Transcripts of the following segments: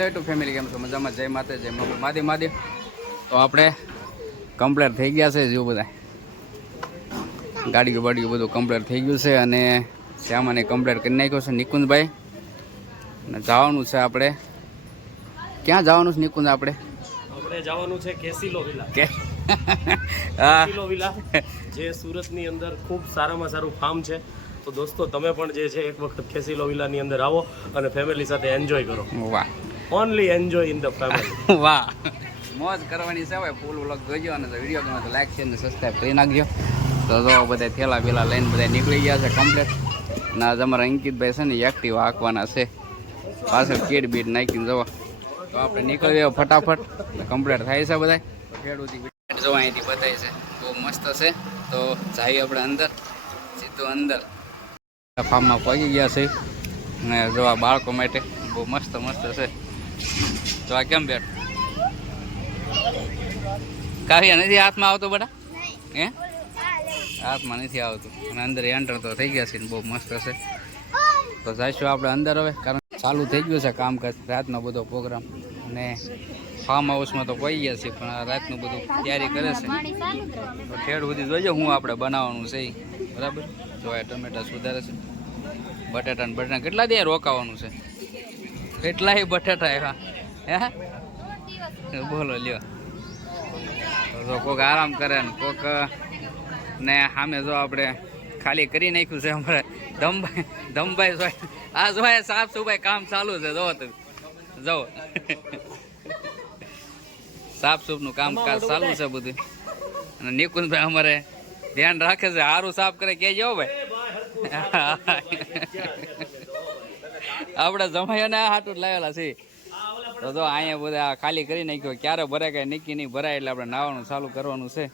Hello two family કેમ છો? મજામાં? જય માતે જય મગુ માદી માદી. તો આપણે કમ્પ્લેટ થઈ ગયા છે જો બધા. ગાડીઓ બાડીઓ બધું કમ્પ્લેટ થઈ ગયું છે અને શ્યામાને કમ્પ્લેટ કરી નાખ્યો છે નિકુંજભાઈ. અને જવાનું છે આપણે. ક્યાં જવાનું છે નિકુંજ આપણે? આપણે જવાનું છે કેસીલો વિલા. કે કેસીલો વિલા જે સુરતની અંદર ખૂબ સારામાં સારું ફાર્મ છે. તો દોસ્તો તમે પણ જે છે એક વખત કેસીલો વિલાની અંદર આવો અને ફેમિલી સાથે એન્જોય કરો. વાહ. Only enjoy in the family વાહ. મોજ કરવાની છે હવે ફૂલ વ્લોગ જોજો અને વીડિયો ગમે તો લાઈક છે અને સબસ્ક્રાઈબ કરી નાખજો. તો જો બધા થેલા પેલા લઈને બધા નીકળી ગયા છે કમ્પ્લીટ અને તમારા અમારા અંકિતભાઈ છે ને એક્ટિવા હાંકવાના છે. પાછળ કીડ બીડ નાખીને જવા. તો આપણે નીકળી ગયો ફટાફટ. કમ્પ્લીટ થાય છે બધા ખેડૂતી જો અહીંથી બતાય છે. બહુ મસ્ત છે. તો જઈએ આપણે અંદર. સીધું અંદર. ફાર્મમાં પહોંચી ગયા છે. અને જોવા બાળકો માટે બહુ મસ્ત મસ્ત છે. તો આ કેમ બેઠ? કાવ્યા નથી હાથમાં આવતો બટા? હે? હાથમાં નથી આવતું. અને અંદર એન્ટર તો થઈ ગયા છે બહુ મસ્ત હશે તો જઈશું આપણે અંદર હવે, કારણ ચાલુ થઈ ગયું છે કામકાજ રાતનો બધો પ્રોગ્રામ અને ફાર્મ હાઉસમાં તો પહોંચી ગયા છે, પણ રાતનું બધું તૈયારી કરે છે. તો ખેડ સુધી જોજો હું આપણે બનાવવાનું છે બરાબર? જો આ ટમેટા સુધારે છે. બટાટા બટાટા કેટલા દે રોકાવાનું છે? કેટલાય બટાટા આવ્યા હે? બોલો લ્યો. તો જો કોક આરામ કરે ને કોક ને સામે જો આપણે ખાલી કરી નાખ્યું છે અમારે. ધમભાઈ ધમભાઈ જો આ જો આ સાફ સફાઈ કામ ચાલુ છે જો તમે જો. સાફ સૂફનું કામકાજ ચાલુ છે બધું. અને નિકુંજભાઈ અમારે ધ્યાન રાખે છે સારું સાફ કરે કહેજો હો ભાઈ. આપણે જમાઈને હાટું લાવેલા છે. તો જો અહીંયા બધા ખાલી કરી નાખ્યો. ક્યારે ભરાય કાંઈ નક્કી નહીં ભરાય એટલે આપણે નાવાનું ચાલુ કરવાનું છે.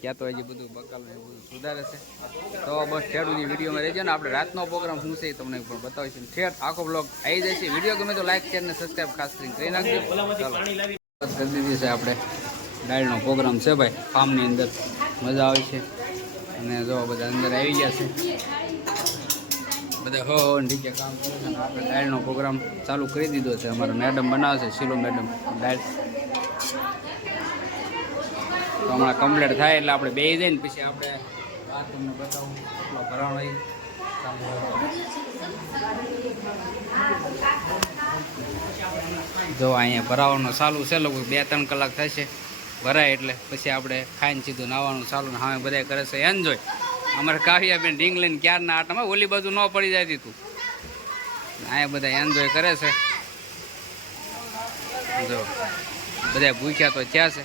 ક્યાં તો હજી બધું બકાલ બધું સુધારે છે. તો બસ ખેડૂતની વિડીયોમાં રહેજો ને. આપણે રાતનો પ્રોગ્રામ શું છે તમને પણ બતાવીશું. ઠેઠ આખો બ્લોગ આવી છે વીડિયો ગમે તો લાઈક શેર ને સબસ્ક્રાઈબ ખાસ કરીને કરી નાખજો. કરી દીધી છે આપણે. ડાળનો પ્રોગ્રામ છે ભાઈ. ફાર્મની અંદર મજા આવે છે. અને જો બધા અંદર આવી ગયા છે. બધા હો નીચે કામ કરે છે. આપણે ડાયલનો પ્રોગ્રામ ચાલુ કરી દીધો છે. અમારો મેડમ બનાવશે શીલો મેડમ ડાયલ તો હમણાં કમ્પ્લીટ થાય એટલે આપણે બે જઈને પછી આપણે બાથરૂમને તમને બતાવું. કેટલો ભરાણો જો અહીંયા ભરાવાનું ચાલુ છે, લગભગ બે ત્રણ કલાક થશે. ભરાય એટલે પછી આપણે ખાઈને સીધું નાવાનું ચાલુ ને હવે બધા કરે છે. એન્જોય અમારે કાવ્યાબેન ઢીંગ લઈને ક્યારના આટામાં ઓલી બાજુ ન પડી જાય તું અહીંયા બધા એન્જોય કરે છે. જો, બધા ભૂખ્યા તો ત્યાં છે.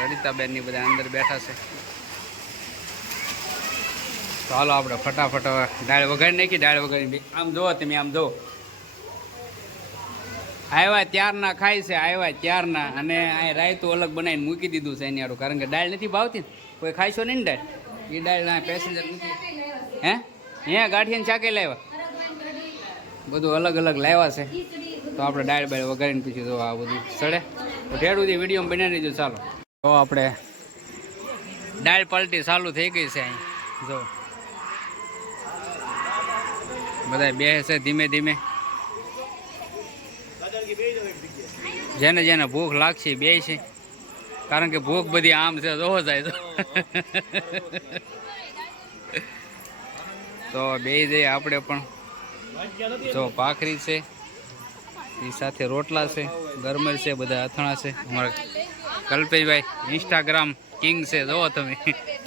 રડિતાબેનની બધા અંદર બેઠા છે. ચાલો આપણે ફટાફટ દાળ વગાડી નાખી દાળ વગાડી આમ જુઓ તમે, આમ જુઓ. આવ્યા ત્યારના ખાય છે, આવ્યા ત્યારના. અને આ રાયતું અલગ બનાવીને મૂકી દીધું છે એની હારું કારણ કે દાળ નથી ભાવતી કોઈ ખાઈશો નહીં ને દાળ દાળ ના પેસેન્જર હે? હે ગાંઠિયાને ચાકે લાવ્યા. બધું અલગ અલગ લાવ્યા છે. તો આપણે ડાળ બાળ વગાડીને પીછું જો આ બધું સડે. તો સુધી વીડિયો બનાવી દીધું ચાલો. તો આપણે ડાળ પલટી ચાલુ થઈ ગઈ છે અહીં. જો. બધા બે છે ધીમે ધીમે. જેને જેને ભૂખ લાગશે બે છે કારણ કે ભૂખ બધી આમ છે જોવો જાય તો. તો બે જઈએ આપણે પણ જો ભાખરી છે એ સાથે રોટલા છે ગરમર છે બધા અથાણા છે અમારા કલ્પેશભાઈ ઇન્સ્ટાગ્રામ કિંગ છે જોવો તમે.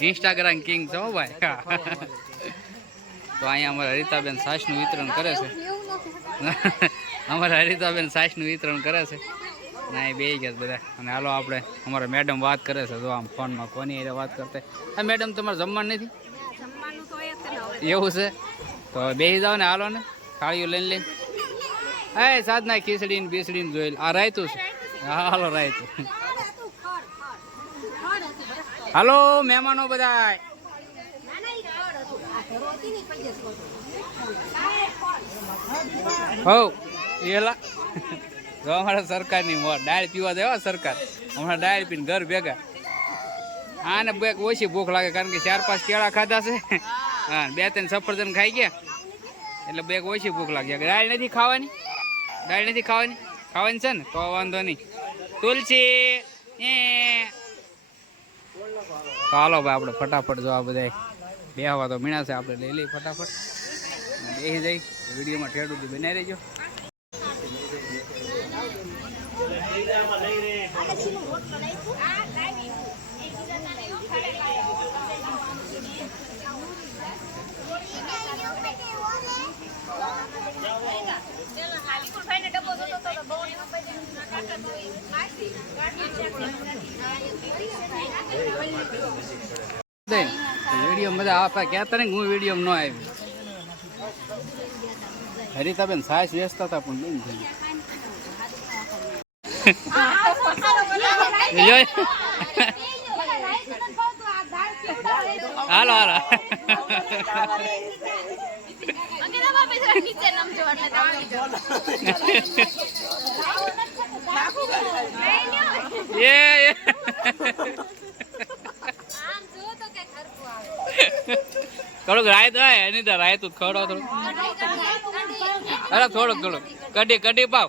ઇન્સ્ટાગ્રામ કિંગ છો ભાઈ. તો અહીંયા અમારા હરિતાબેન સાસનું વિતરણ કરે છે. અમારા હરિતાબેન સાસનું વિતરણ કરે છે. ના એ બે ગયા બધા. અને હાલો આપણે અમારા મેડમ વાત કરે છે જો આમ ફોનમાં કોની એ વાત કરતા હા મેડમ તમારે જમવાનું નથી? એવું છે? તો બેસી જાઓ ને હાલો ને થાળીઓ લઈને લઈને. હા સાધના ખીચડી ને બીસડી ને જોઈ આ રાયતું છે. હાલો રાયતું. હાલો મહેમાનો બધા હો એલા જો અમારા સરકારની મોર ડાળ પીવા દેવા સરકાર. હમણાં ડાળ પીને ઘર ભેગા. આને બે ઓછી ભૂખ લાગે કારણ કે ચાર પાંચ કેળા ખાધા છે. હા, બે ત્રણ સફરજન ખાઈ ગયા. એટલે બે ઓછી ભૂખ લાગે. ડાળ નથી ખાવાની? ડાળ નથી ખાવાની? ખાવાની છે ને? તો વાંધો નહીં. તુલસી, એ. ચાલો ભાઈ, આપણે ફટાફટ જો આ બધા બેહવા તો મીણા છે, આપણે લઈ લઈ ફટાફટ. બેસી જઈ. વિડીયોમાં ઠેડું બનાવી રહેજો વીડિયો મજા આપા ક્યાં તને હું વીડિયો ન આવી. હરિતાબેન સાસ વ્યસ્ત હતા, પણ ગયું. હાલો હાલો. એ. થોડુંક રાયત હોય, એની તો રાયત ખવડો થોડું અરે, થોડુંક થોડુંક. કઢી કઢી પાવ.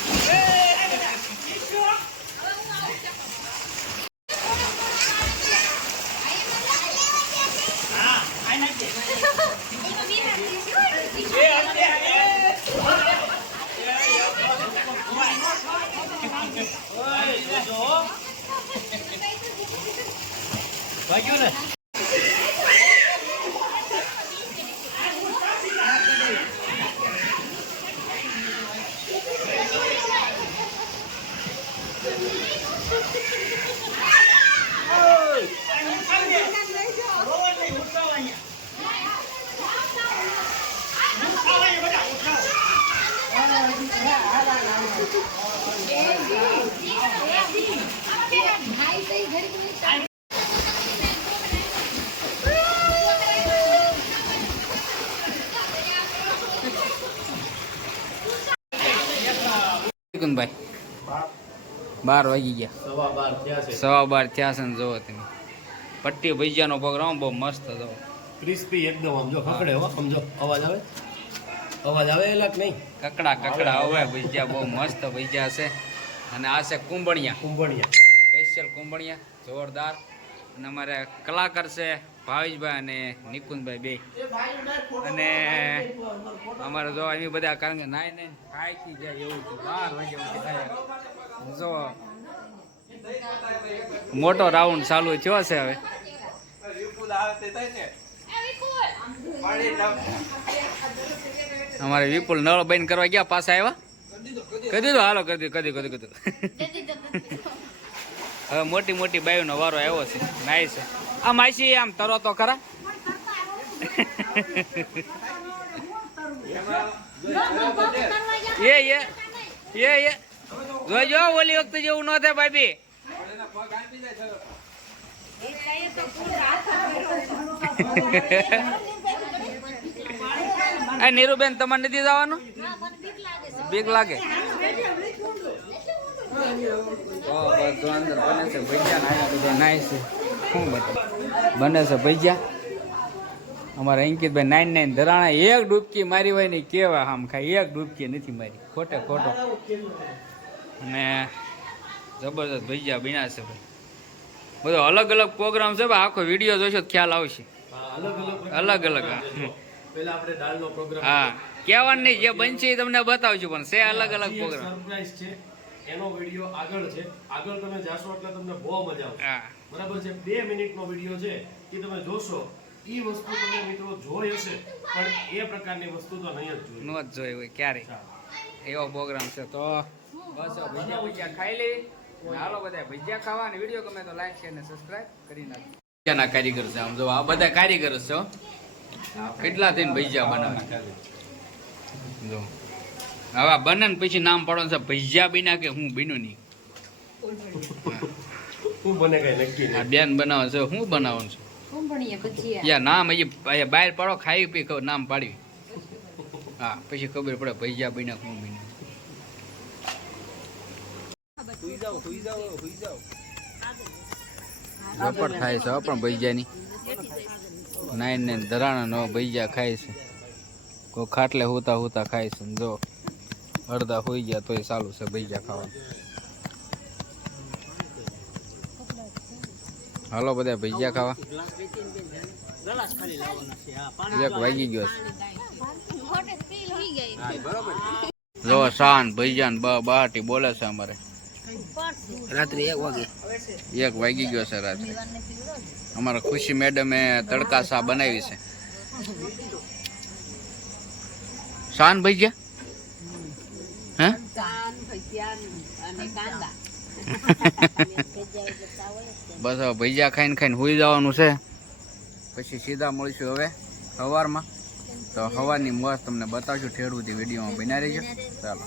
ભાઈ બાર વાગી ગયા. સવા બાર થયા છે. ને જોવો તમે. પટ્ટી ભજીયાનો પ્રોગ્રામ બહુ મસ્ત હતો. ક્રિસ્પી એકદમ આમ જો ખકડે હો સમજો અવાજ આવે? અવાજ આવે એલા કે નહીં? કકડા કકડા હવે ભજીયા બહુ મસ્ત ભજીયા છે. અને આ છે કુંભણિયા. કુંભણિયા. સ્પેશિયલ કુંભણિયા જોરદાર. અને અમારે કલાકાર છે ભાવેશભાઈ અને નિકુંજભાઈ બે. અને અમારે જો એમ બધા કારણ કે નાઈ નાઈ ખાઈ જાય એવું છે. બાર વાગે થાય જો મોટો રાઉન્ડ ચાલુ થયો છે હવે. અમારે વિપુલ નળ બંધ કરવા ગયા પાછા આવ્યા? કદી દો હાલો કદી કદી કદી દીધું. હવે મોટી મોટી બાયુનો વારો આવ્યો છે. નાય છે. આ માસી આમ તરો તો ખરા? એ એ એ એ. જોજો ઓલી વખતે જેવું ન થાય ભાભી. નીરુબેન તમારે નથી જવાનું? બીક લાગે. બને છે ભૈયા નાઇન અમારા અંકિતભાઈ નાઈન નાઈન ધરાણા એક ડૂબકી મારી હોય ને કેવા આમ ખાઈ એક ડૂબકી નથી મારી. ખોટે ખોટો. અને જબરદસ્ત ભૈયા બીના છે ભાઈ. બધો અલગ અલગ પ્રોગ્રામ છે ભાઈ. આખો વીડિયો જોશો ખ્યાલ આવશે. અલગ અલગ. પેલા હા. કહેવાનું નહીં, જે બનશે એ તમને બતાવશું, પણ છે અલગ અલગ પ્રોગ્રામ છે એનો વીડિયો આગળ છે. આગળ તમે જાશો એટલે તમને બહુ મજા આવશે. બરાબર છે? બે મિનિટનો વીડિયો છે એ તમે જોશો. એ વસ્તુ તમે મિત્રો જોઈ હશે પણ એ પ્રકારની વસ્તુ તો નહીં જ જોઈ. ન જ જોઈ હોય ક્યારે એવો પ્રોગ્રામ છે. તો બસ ભજીયા ભજીયા ખાઈ લઈ અને હાલો બધા ભજીયા ખાવા. અને વીડિયો ગમે તો લાઈક શેર અને સબસ્ક્રાઇબ કરી નાખો ભજીયાના કારીગર છે આમ જો આ બધા કારીગર છો કેટલા થઈને ભજીયા બનાવે? જો. હવે બને ને પછી નામ પાડવાનું છે. ભૈજા બન્યા કે હું બીનું નહીં. શું બને કઈ નક્કી આ નહીં બેન બનાવો છે. હું બનાવવાનું છું. યા નામ અહીંયા અહીંયા બહાર પાડો ખાઈ પી ખબર નામ પાડવી હા પછી ખબર પડે ભૈજા બન્યા કે હું બન્યું ઝપટ થાય છે હો પણ ભૈજાની નાઈન નાઈન ધરાણા નો ભૈજા ખાય છે. કોઈ ખાટલે હોતા હોતા ખાય છે ને જો. અડધા હોઈ ગયા તોય ચાલુ છે ભજીયા ખાવાનું. હાલો બધા ભજીયા ખાવા. એક વાગી ગયો છે. જો શાન ભૈયાન બ બહાટી બોલે છે અમારે. રાત્રે એક વાગે. એક વાગી ગયો છે રાત્રે. અમારા ખુશી મેડમે તડકા સા બનાવી છે. શાન ભૈજા હે બસ હવે ભૈજા ખાઈને ખાઈને હુઈ જવાનું છે. પછી સીધા મળીશું હવે સવારમાં. તો સવારની મોજ તમને બતાવશું ઠેડુંથી વિડીયોમાં બનાવી રહીશું ચાલો.